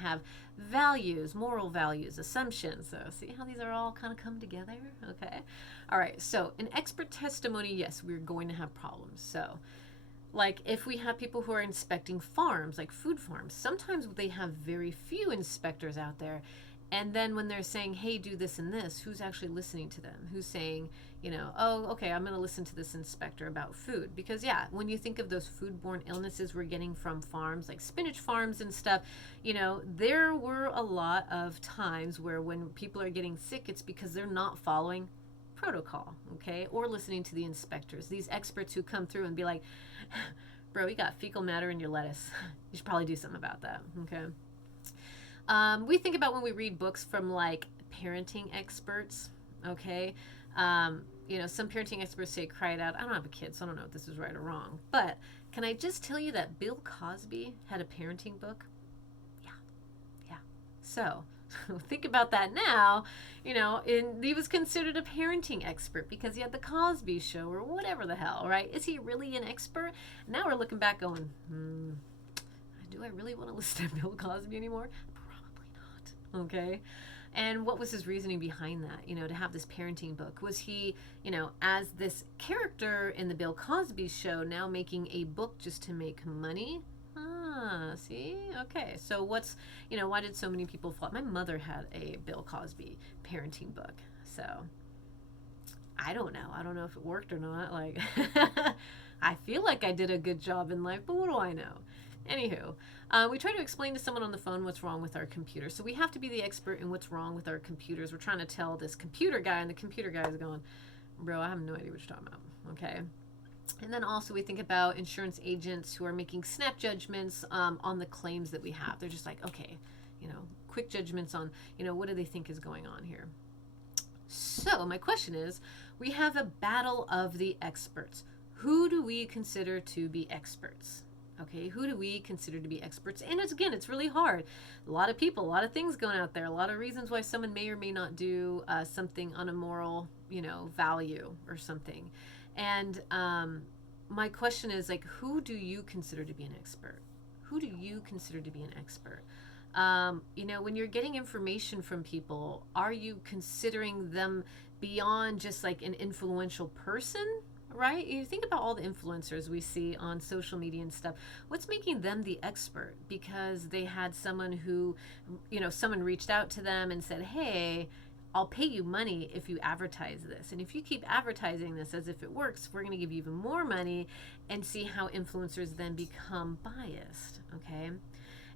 have values, moral values, assumptions. So see how these are all kind of come together? Okay. All right. So in expert testimony, yes, we're going to have problems. So like if we have people who are inspecting farms, like food farms, sometimes they have very few inspectors out there. And then when they're saying, hey, do this and this, who's actually listening to them? Who's saying, oh, okay, I'm going to listen to this inspector about food? Because, yeah, when you think of those foodborne illnesses we're getting from farms, like spinach farms and stuff, there were a lot of times where when people are getting sick, it's because they're not following protocol, okay, or listening to the inspectors, these experts who come through and be like, bro, you got fecal matter in your lettuce. You should probably do something about that, okay? We think about when we read books from like parenting experts, okay? Some parenting experts say cry it out. I don't have a kid, so I don't know if this is right or wrong. But can I just tell you that Bill Cosby had a parenting book? Yeah, yeah. So think about that now. And he was considered a parenting expert because he had the Cosby Show or whatever the hell, right? Is he really an expert? Now we're looking back going, do I really want to listen to Bill Cosby anymore? Okay. And what was his reasoning behind that, to have this parenting book? Was he, as this character in the Bill Cosby Show, now making a book just to make money? Ah, see? Okay. So why did so many people fall? My mother had a Bill Cosby parenting book. So I don't know. I don't know if it worked or not. Like, I feel like I did a good job in life, but what do I know? Anywho, we try to explain to someone on the phone what's wrong with our computer. So we have to be the expert in what's wrong with our computers. We're trying to tell this computer guy, and the computer guy is going, bro, I have no idea what you're talking about. Okay. And then also we think about insurance agents who are making snap judgments on the claims that we have. They're just like, okay, quick judgments on, what do they think is going on here? So my question is, we have a battle of the experts. Who do we consider to be experts? Okay, who do we consider to be experts? And it's really hard. A lot of people, a lot of things going out there, a lot of reasons why someone may or may not do something on a moral, value or something. And my question is, like, who do you consider to be an expert? Who do you consider to be an expert? When you're getting information from people, are you considering them beyond just like an influential person? Right? You think about all the influencers we see on social media and stuff. What's making them the expert? Because they had someone who, someone reached out to them and said, hey, I'll pay you money if you advertise this. And if you keep advertising this as if it works, we're going to give you even more money, and see how influencers then become biased. Okay.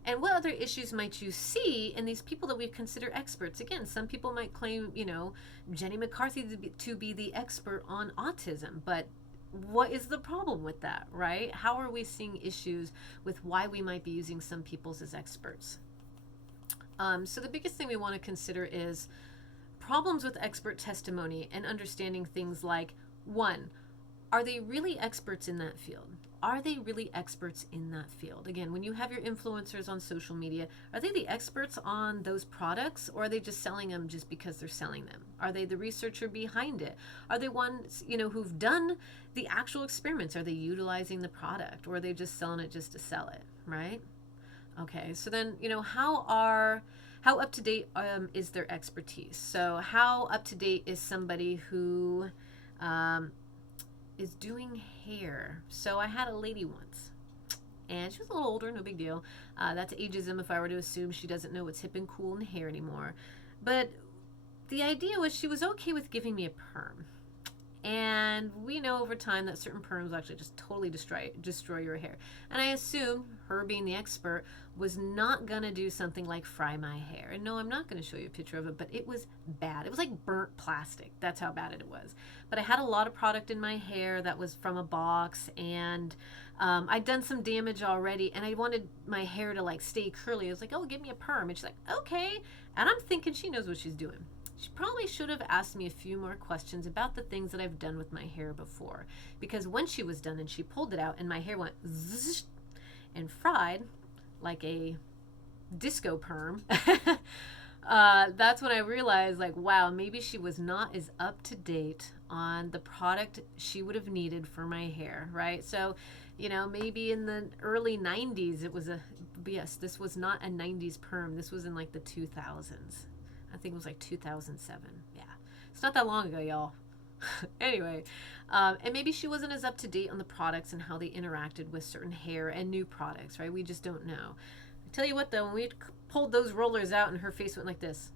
And what other issues might you see in these people that we consider experts? Again, some people might claim, Jenny McCarthy to be the expert on autism, but what is the problem with that, right? How are we seeing issues with why we might be using some people as experts? So the biggest thing we want to consider is problems with expert testimony and understanding things like, one, are they really experts in that field? Are they really experts in that field? Again, when you have your influencers on social media, are they the experts on those products, or are they just selling them just because they're selling them? Are they the researcher behind it? Are they ones, who've done the actual experiments? Are they utilizing the product, or are they just selling it just to sell it, right? Okay, so then, how up to date is their expertise? So how up to date is somebody who is doing hair? So I had a lady once, and she was a little older, no big deal. That's ageism if I were to assume she doesn't know what's hip and cool in hair anymore. But the idea was she was okay with giving me a perm. And we know over time that certain perms actually just totally destroy your hair. And I assume her being the expert was not going to do something like fry my hair. And no, I'm not going to show you a picture of it, but it was bad. It was like burnt plastic. That's how bad it was. But I had a lot of product in my hair that was from a box, and I'd done some damage already, and I wanted my hair to like stay curly. I was like, oh, give me a perm. And she's like, okay. And I'm thinking she knows what she's doing. She probably should have asked me a few more questions about the things that I've done with my hair before. Because when she was done and she pulled it out and my hair went zzz and fried like a disco perm, that's when I realized, like, wow, maybe she was not as up to date on the product she would have needed for my hair, right? So Maybe in the early 90s, it was yes, this was not a 90s perm. This was in like the 2000s. I think it was like 2007. Yeah. It's not that long ago, y'all. Anyway, and maybe she wasn't as up to date on the products and how they interacted with certain hair and new products, right? We just don't know. I tell you what, though, when we pulled those rollers out and her face went like this,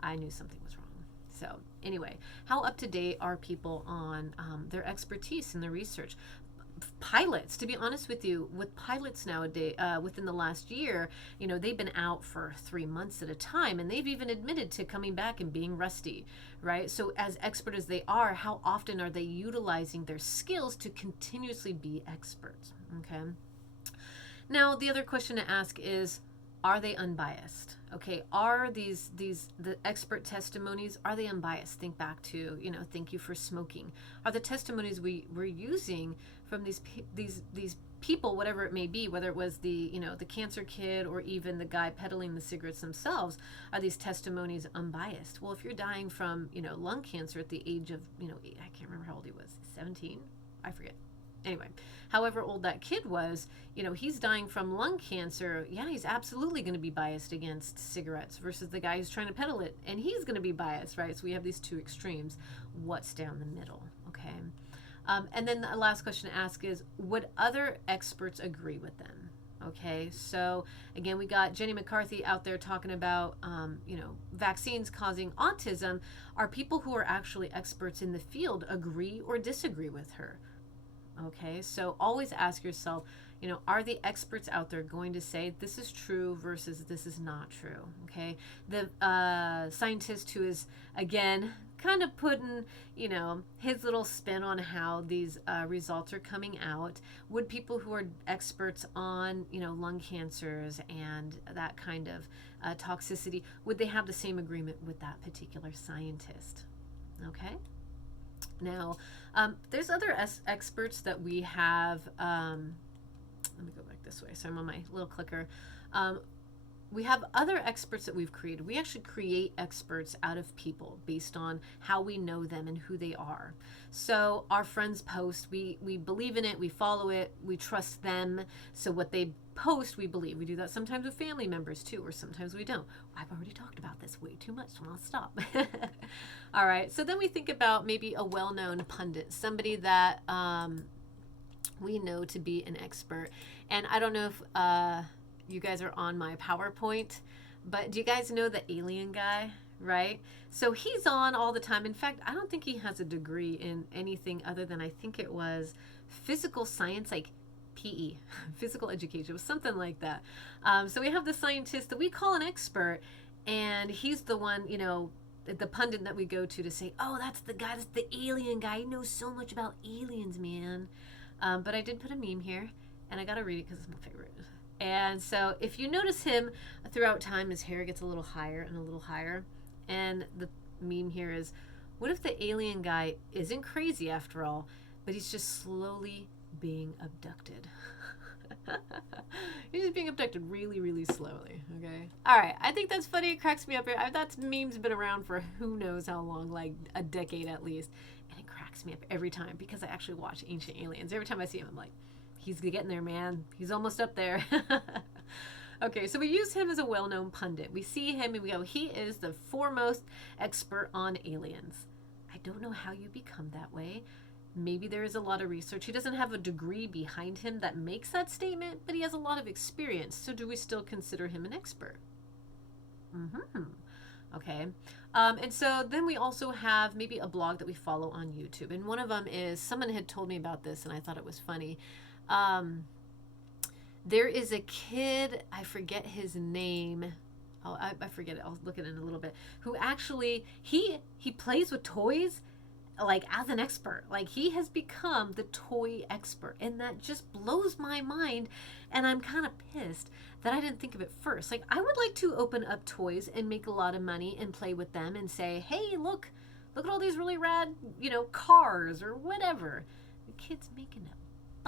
I knew something was wrong. So, anyway, how up to date are people on their expertise in the research? Pilots, to be honest with you, with pilots nowadays, within the last year, they've been out for 3 months at a time, and they've even admitted to coming back and being rusty, right? So as expert as they are, how often are they utilizing their skills to continuously be experts? Okay. Now, the other question to ask is, are they unbiased? Okay, are the expert testimonies, are they unbiased? Think back to, thank you for smoking. Are the testimonies we're using from these people, whatever it may be, whether it was the cancer kid or even the guy peddling the cigarettes themselves, are these testimonies unbiased? Well, if you're dying from, lung cancer at the age of, I can't remember how old he was, 17? I forget. Anyway, however old that kid was, he's dying from lung cancer. Yeah, he's absolutely going to be biased against cigarettes versus the guy who's trying to peddle it, and he's going to be biased, right? So we have these two extremes. What's down the middle? Okay. And then the last question to ask is, would other experts agree with them? Okay, so again, we got Jenny McCarthy out there talking about, vaccines causing autism. Are people who are actually experts in the field agree or disagree with her? Okay, so always ask yourself, are the experts out there going to say this is true versus this is not true? Okay, the scientist who is, again, kind of putting, his little spin on how these results are coming out. Would people who are experts on, lung cancers and that kind of toxicity, would they have the same agreement with that particular scientist? Okay. Now, there's other experts that we have. Let me go back this way. So I'm on my little clicker. We have other experts that we've created. We actually create experts out of people based on how we know them and who they are. So our friends post, we believe in it, we follow it, we trust them. So what they post, we believe. We do that sometimes with family members too, or sometimes we don't. I've already talked about this way too much, so I'll stop. All right, so then we think about maybe a well-known pundit, somebody that we know to be an expert. And I don't know if you guys are on my PowerPoint, but do you guys know the alien guy, right? So he's on all the time. In fact, I don't think he has a degree in anything other than, I think it was physical science, like PE, physical education. It was something like that. So we have the scientist that we call an expert, and he's the one, the pundit that we go to say, oh, that's the guy, that's the alien guy. He knows so much about aliens, man. But I did put a meme here, and I got to read it because it's my favorite. And so if you notice him throughout time, his hair gets a little higher and a little higher. And the meme here is, what if the alien guy isn't crazy after all, but he's just slowly being abducted? He's just being abducted really, really slowly, okay? All right, I think that's funny. It cracks me up. That meme's been around for who knows how long, like a decade at least. And it cracks me up every time because I actually watch Ancient Aliens. Every time I see him, I'm like, he's getting there, man. He's almost up there. Okay, so we use him as a well-known pundit. We see him and we go, he is the foremost expert on aliens. I don't know how you become that way. Maybe there is a lot of research. He doesn't have a degree behind him that makes that statement, but he has a lot of experience. So do we still consider him an expert? Okay. And so then we also have maybe a blog that we follow on YouTube. And one of them is, someone had told me about this and I thought it was funny. There is a kid, I forget his name. Oh, I forget it. I'll look at it in a little bit. Who actually, he plays with toys, like as an expert. Like he has become the toy expert. And that just blows my mind. And I'm kind of pissed that I didn't think of it first. Like I would like to open up toys and make a lot of money and play with them and say, hey, look at all these really rad, cars or whatever. The kid's making a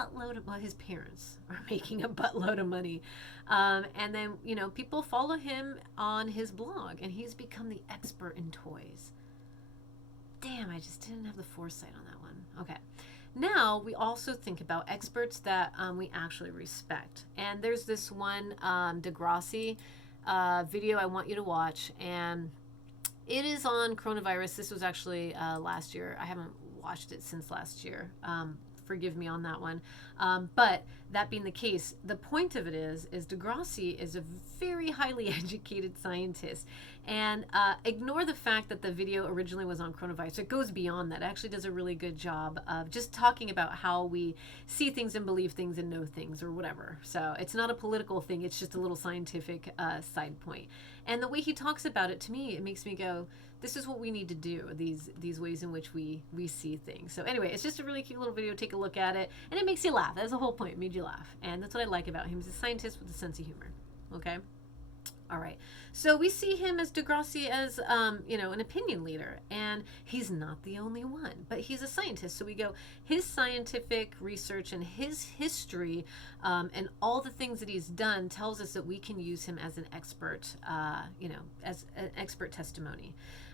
buttload of, well, his parents are making a buttload of money. And then, people follow him on his blog and he's become the expert in toys. Damn, I just didn't have the foresight on that one. Okay. now we also think about experts that we actually respect. And there's this one Degrassi video I want you to watch, and it is on coronavirus. This was actually last year. I haven't watched it since last year. Forgive me on that one. But that being the case, the point of it is Degrassi is a very highly educated scientist. And ignore the fact that the video originally was on coronavirus. It goes beyond that. It actually does a really good job of just talking about how we see things and believe things and know things or whatever. So it's not a political thing. It's just a little scientific side point. And the way he talks about it, to me, it makes me go, this is what we need to do, these ways in which we see things. So anyway, it's just a really cute little video. Take a look at it, and it makes you laugh. That's the whole point. It made you laugh, and that's what I like about him. He's a scientist with a sense of humor. Okay. All right. So we see him as Degrassi as, an opinion leader, and he's not the only one, but he's a scientist. So we go, his scientific research and his history and all the things that he's done tells us that we can use him as an expert, as an expert testimony.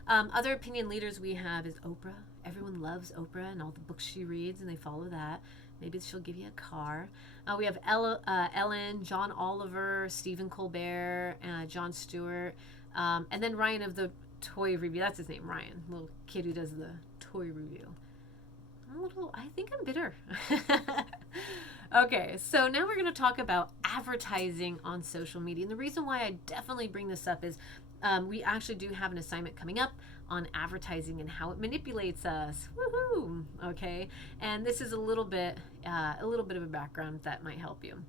Other opinion leaders we have is Oprah. Everyone loves Oprah and all the books she reads, and they follow that. Maybe she'll give you a car. We have Ellen, John Oliver, Stephen Colbert, Jon Stewart, and then Ryan of the toy review. That's his name, Ryan, little kid who does the toy review. I think I'm bitter. Okay, so now we're going to talk about advertising on social media. And the reason why I definitely bring this up is we actually do have an assignment coming up on advertising and how it manipulates us. Woohoo! Okay, and this is a little bit of a background that might help you.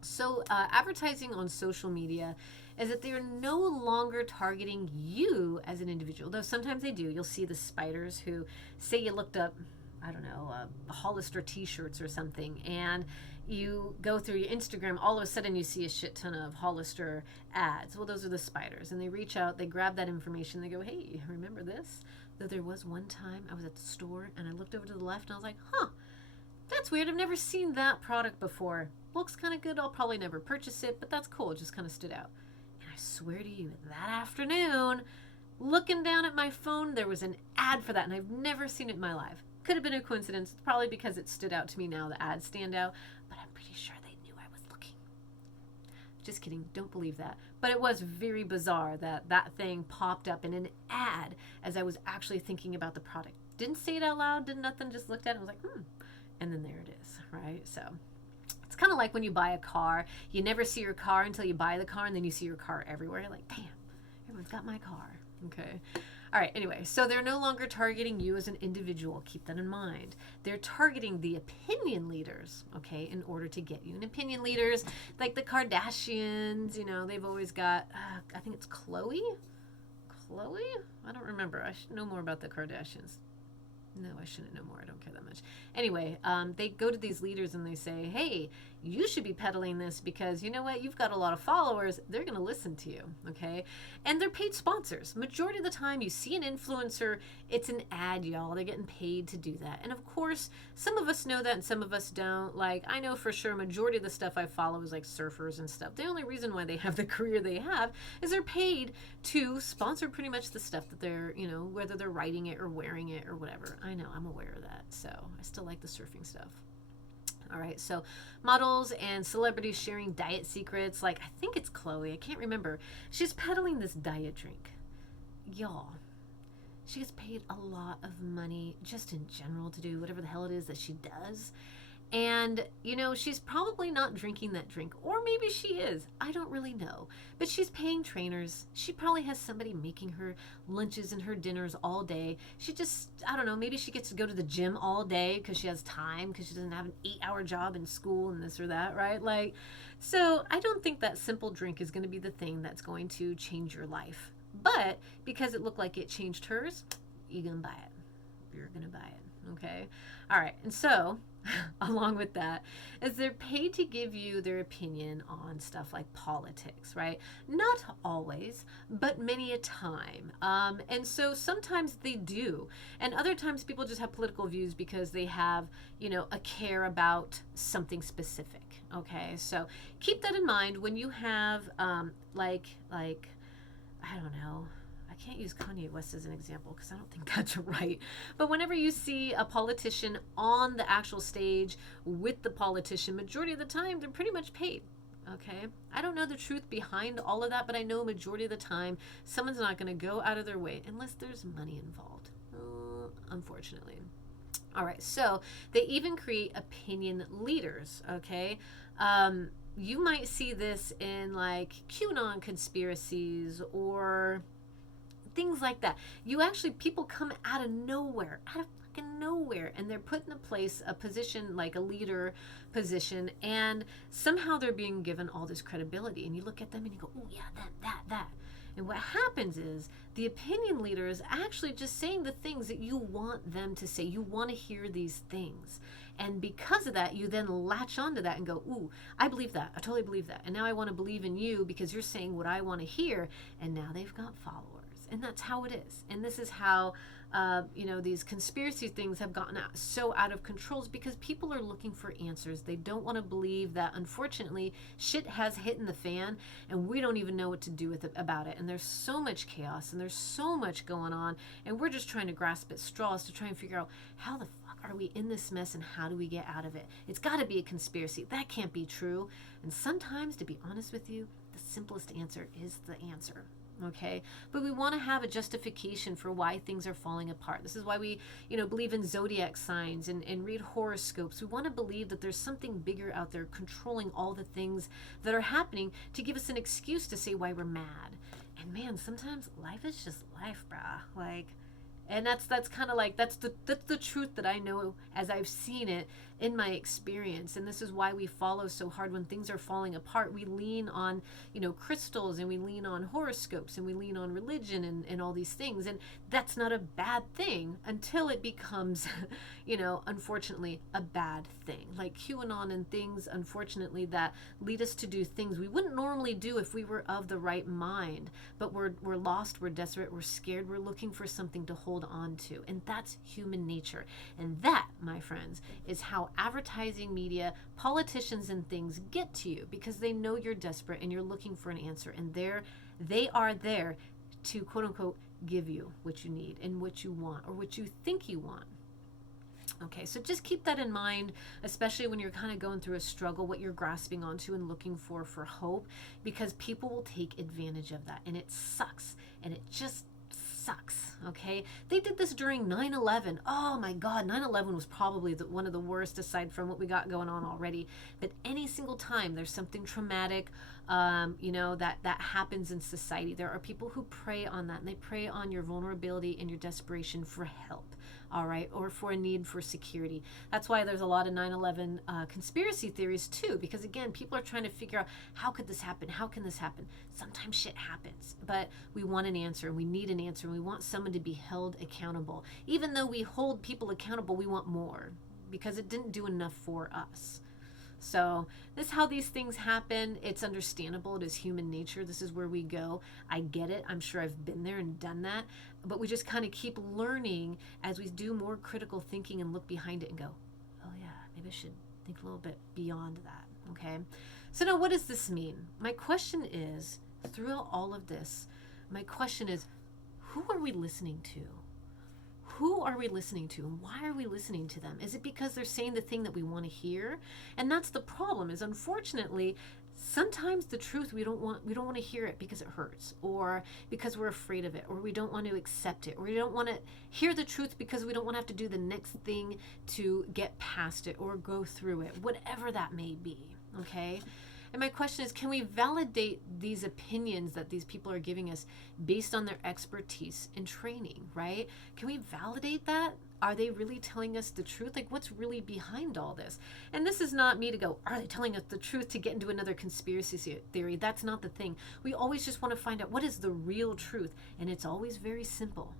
So advertising on social media is that they are no longer targeting you as an individual, though sometimes they do. You'll see the spiders who say you looked up, I don't know, Hollister t-shirts or something, and you go through your Instagram, all of a sudden you see a shit ton of Hollister ads. Well, those are the spiders, and they reach out, they grab that information, they go, hey, remember this? Though there was one time I was at the store and I looked over to the left and I was like, huh, that's weird. I've never seen that product before. Looks kind of good. I'll probably never purchase it, but that's cool. It just kind of stood out. And I swear to you, that afternoon, looking down at my phone, there was an ad for that, and I've never seen it in my life. Could have been a coincidence, probably because it stood out to me now, the ads stand out, but I'm pretty sure they knew I was looking. Just kidding, don't believe that. But it was very bizarre that that thing popped up in an ad as I was actually thinking about the product. Didn't say it out loud, did nothing, just looked at it and was like, and then there it is, right? So it's kind of like when you buy a car, you never see your car until you buy the car, and then you see your car everywhere. You're like, damn, everyone's got my car, okay? All right, anyway, so they're no longer targeting you as an individual. Keep that in mind. They're targeting the opinion leaders, okay, in order to get you. And opinion leaders, like the Kardashians, they've always got, I think it's Chloe? Chloe? I don't remember. I should know more about the Kardashians. No, I shouldn't know more. I don't care that much. Anyway, they go to these leaders and they say, hey, you should be peddling this because you know what? You've got a lot of followers. They're going to listen to you, okay? And they're paid sponsors. Majority of the time you see an influencer, it's an ad, y'all. They're getting paid to do that. And of course, some of us know that and some of us don't. Like, I know for sure majority of the stuff I follow is like surfers and stuff. The only reason why they have the career they have is they're paid to sponsor pretty much the stuff that they're, whether they're writing it or wearing it or whatever. I know, I'm aware of that. So I still like the surfing stuff. All right, so models and celebrities sharing diet secrets. Like, I think it's Chloe. I can't remember. She's peddling this diet drink. Y'all, she gets paid a lot of money just in general to do whatever the hell it is that she does. And, she's probably not drinking that drink. Or maybe she is. I don't really know. But she's paying trainers. She probably has somebody making her lunches and her dinners all day. She just, I don't know, maybe she gets to go to the gym all day because she has time, because she doesn't have an 8-hour job in school and this or that, right? Like, so I don't think that simple drink is going to be the thing that's going to change your life. But because it looked like it changed hers, you're going to buy it. You're going to buy it, okay? All right, and so along with that is they're paid to give you their opinion on stuff like politics, right? Not always, but many a time. And so sometimes they do. And other times people just have political views because they have, a care about something specific, okay? So keep that in mind when you have, I don't know, I can't use Kanye West as an example because I don't think that's right. But whenever you see a politician on the actual stage with the politician, majority of the time they're pretty much paid. Okay, I don't know the truth behind all of that, but I know majority of the time someone's not going to go out of their way unless there's money involved, unfortunately. All right, so they even create opinion leaders. Okay, you might see this in like QAnon conspiracies or things like that. You actually, people come out of nowhere, out of fucking nowhere, and they're put in a place, a position like a leader position, and somehow they're being given all this credibility. And you look at them and you go, oh yeah, that. And what happens is the opinion leader is actually just saying the things that you want them to say. You want to hear these things. And because of that, you then latch onto that and go, ooh, I believe that. I totally believe that. And now I want to believe in you because you're saying what I want to hear. And now they've got followers. And that's how it is. And this is how, these conspiracy things have gotten so out of control, because people are looking for answers. They don't want to believe that, unfortunately, shit has hit in the fan and we don't even know what to do with it about it. And there's so much chaos and there's so much going on. And we're just trying to grasp at straws to try and figure out how the fuck are we in this mess and how do we get out of it? It's got to be a conspiracy. That can't be true. And sometimes, to be honest with you, the simplest answer is the answer. Okay, but we want to have a justification for why things are falling apart. This is why we, believe in zodiac signs and read horoscopes. We want to believe that there's something bigger out there controlling all the things that are happening to give us an excuse to say why we're mad. And man, sometimes life is just life, brah. Like, and that's kind of like that's the truth that I know as I've seen it in my experience. And this is why we follow so hard when things are falling apart. We lean on crystals, and we lean on horoscopes, and we lean on religion and all these things. And that's not a bad thing until it becomes unfortunately a bad thing, like QAnon and things, unfortunately, that lead us to do things we wouldn't normally do if we were of the right mind. But we're lost, we're desperate, we're scared, we're looking for something to hold on to. And that's human nature. And that, my friends, is how advertising, media, politicians, and things get to you, because they know you're desperate and you're looking for an answer. And they are there to, quote unquote, give you what you need and what you want, or what you think you want. Okay, so just keep that in mind, especially when you're kind of going through a struggle, what you're grasping onto and looking for hope, because people will take advantage of that. And it sucks. And it just sucks. Okay, they did this during 9/11. Oh my God, 9/11 was probably one of the worst, aside from what we got going on already. But any single time there's something traumatic, that happens in society, there are people who prey on that, and they prey on your vulnerability and your desperation for help. All right, or for a need for security. That's why there's a lot of 9/11 conspiracy theories too, because again, people are trying to figure out, how could this happen? How can this happen? Sometimes shit happens, but we want an answer, and we need an answer, and we want someone to be held accountable. Even though we hold people accountable, we want more, because it didn't do enough for us. So this is how these things happen. It's understandable. It is human nature. This is where we go. I get it. I'm sure I've been there and done that. But we just kind of keep learning as we do more critical thinking and look behind it and go, oh yeah, maybe I should think a little bit beyond that. Okay. So now, what does this mean? My question is, throughout all of this, my question is, who are we listening to? Who are we listening to, and why are we listening to them? Is it because they're saying the thing that we want to hear? And that's the problem, is unfortunately, sometimes the truth, we don't want to hear it because it hurts, or because we're afraid of it, or we don't want to accept it, or we don't want to hear the truth because we don't want to have to do the next thing to get past it or go through it, whatever that may be. Okay. And my question is, can we validate these opinions that these people are giving us based on their expertise and training, right? Can we validate that? Are they really telling us the truth? Like, what's really behind all this? And this is not me to go, are they telling us the truth to get into another conspiracy theory? That's not the thing. We always just want to find out, what is the real truth? And it's always very simple.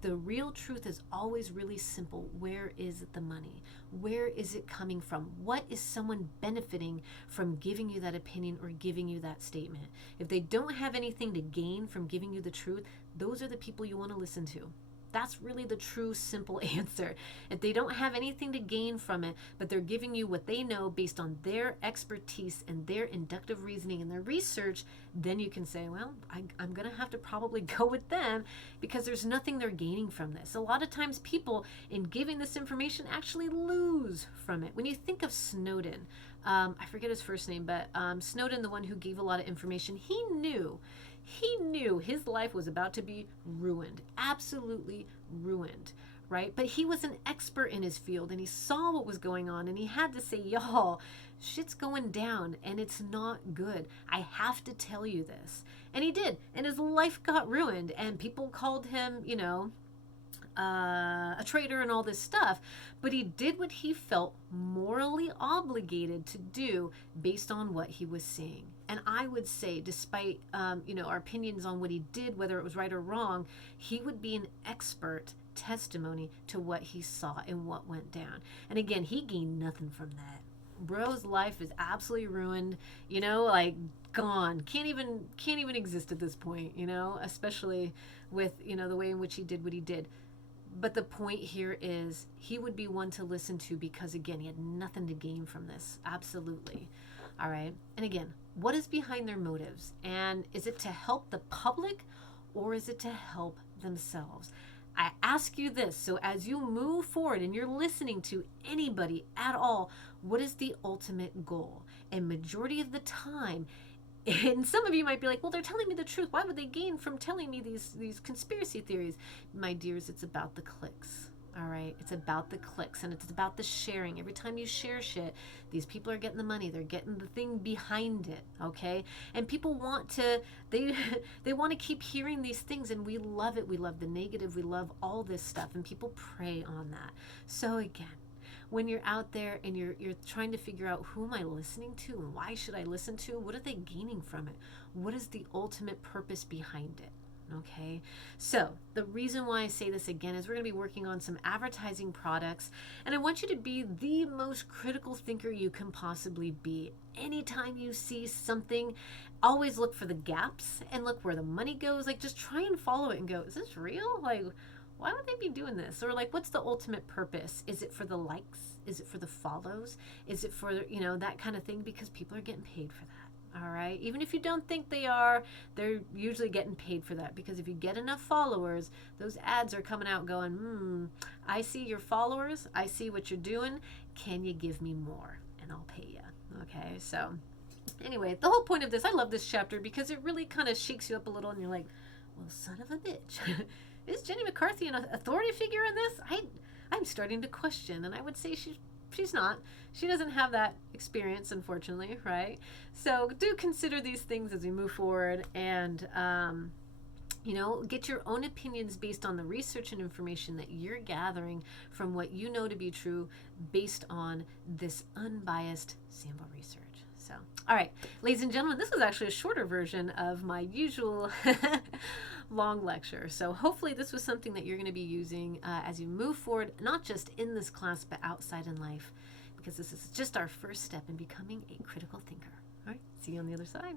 The real truth is always really simple. Where is the money? Where is it coming from? What is someone benefiting from giving you that opinion or giving you that statement? If they don't have anything to gain from giving you the truth, those are the people you want to listen to. That's really the true simple answer. If they don't have anything to gain from it, but they're giving you what they know based on their expertise and their inductive reasoning and their research, then you can say, well, I'm going to have to probably go with them because there's nothing they're gaining from this. A lot of times people in giving this information actually lose from it. When you think of Snowden, I forget his first name, but Snowden, the one who gave a lot of information, he knew his life was about to be ruined, absolutely ruined, right? But he was an expert in his field and he saw what was going on and he had to say, y'all, shit's going down and it's not good. I have to tell you this. And he did. And his life got ruined and people called him, a traitor and all this stuff, but he did what he felt morally obligated to do based on what he was seeing. And I would say, despite our opinions on what he did, whether it was right or wrong, he would be an expert testimony to what he saw and what went down. And again, he gained nothing from that. Bro's life is absolutely ruined, gone. Can't even exist at this point, especially with the way in which he did what he did. But the point here is he would be one to listen to because, again, he had nothing to gain from this. Absolutely. All right. And again, what is behind their motives? And is it to help the public or is it to help themselves? I ask you this. So as you move forward and you're listening to anybody at all, what is the ultimate goal? And majority of the time, and some of you might be like, well, they're telling me the truth. Why would they gain from telling me these conspiracy theories? My dears, it's about the clicks. All right. It's about the clicks and it's about the sharing. Every time you share shit, these people are getting the money. They're getting the thing behind it. Okay. And people want to, they want to keep hearing these things and we love it. We love the negative. We love all this stuff and people prey on that. So again, when you're out there and you're trying to figure out who am I listening to and why should I listen to? What are they gaining from it? What is the ultimate purpose behind it? Okay, so the reason why I say this again is we're going to be working on some advertising products and I want you to be the most critical thinker you can possibly be. Anytime you see something, always look for the gaps and look where the money goes. Just try and follow it and go, is this real? Why would they be doing this? Or what's the ultimate purpose? Is it for the likes? Is it for the follows? Is it for, that kind of thing? Because people are getting paid for that. All right. Even if you don't think they are, they're usually getting paid for that because if you get enough followers, those ads are coming out going, I see your followers. I see what you're doing. Can you give me more? And I'll pay you. Okay. So anyway, the whole point of this, I love this chapter because it really kind of shakes you up a little and you're like, well, son of a bitch. Is Jenny McCarthy an authority figure in this? I'm starting to question, and I would say she's not. She doesn't have that experience, unfortunately, right? So do consider these things as we move forward and, get your own opinions based on the research and information that you're gathering from what you know to be true based on this unbiased sample research. So, all right, ladies and gentlemen, this was actually a shorter version of my usual long lecture. So hopefully this was something that you're going to be using as you move forward, not just in this class, but outside in life, because this is just our first step in becoming a critical thinker. All right, see you on the other side.